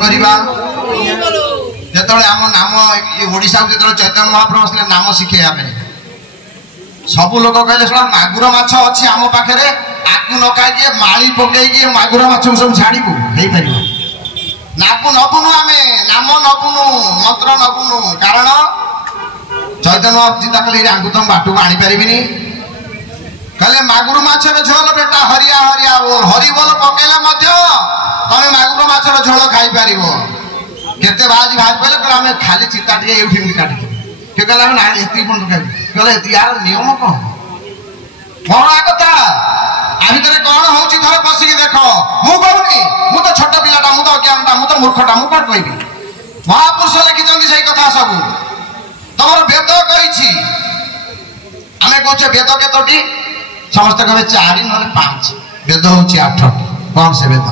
करवा जिते आम नाम ओडिशा को जो चैतन्य महाप्रभु आसले नाम शिखेया सब लोग कहले शोना मागुर माछ अच्छी आम पाखे आकु न खाई माली पकई मागुर माछ सब छाड़ू हो पार नाकु नबुनु आम नाम नबुनु मंत्र नबुनु कारण चैतन्य चिंता कले आंकु तुम बाटू आनी पारिबिनी कहले मागुर माछर झोल बेटा हरिया हरिया बोल हरि बोल पकेले मध्य तमे मागुर माछर झोल खाई पारिबो केते बाजी भाज पले कहले हमें खाली चित्ता टिके एउठी काटी के कहला ना एती पण खाई कहले यार नियम कोन बड़ा कथा आ भितर कोन होउची थरे बसिकी देखो मु कहूनी मु तो छोट पिलाटा मु तो अज्ञानटा मु तो मूर्खटा मु कोन कहबी महापुरुष लिखिचंदी सही कथा सब तमर वेद कहिछि आमे कहछे वेद केतोटी समस्त कहे 4 न 5 वेद होउची 8 कौन से वेद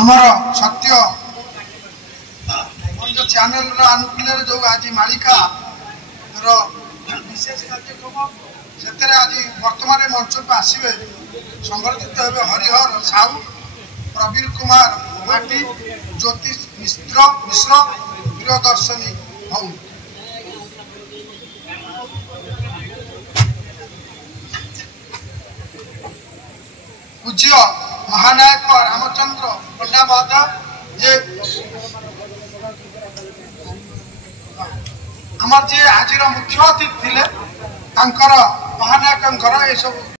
आमर सत्य चैनल अनुकूल जो आज मालिका विशेष कार्यक्रम से आज वर्तमान मंच को आसवे संबर्धित हे हरिहर साहू प्रवीण कुमार माटी ज्योतिष मिश्र प्रियदर्शनी भौन पूज्य महानायक रामचंद्र पंडा महोदय जे आमर जे आज मुख्य अतिथि थे महानायक ये सब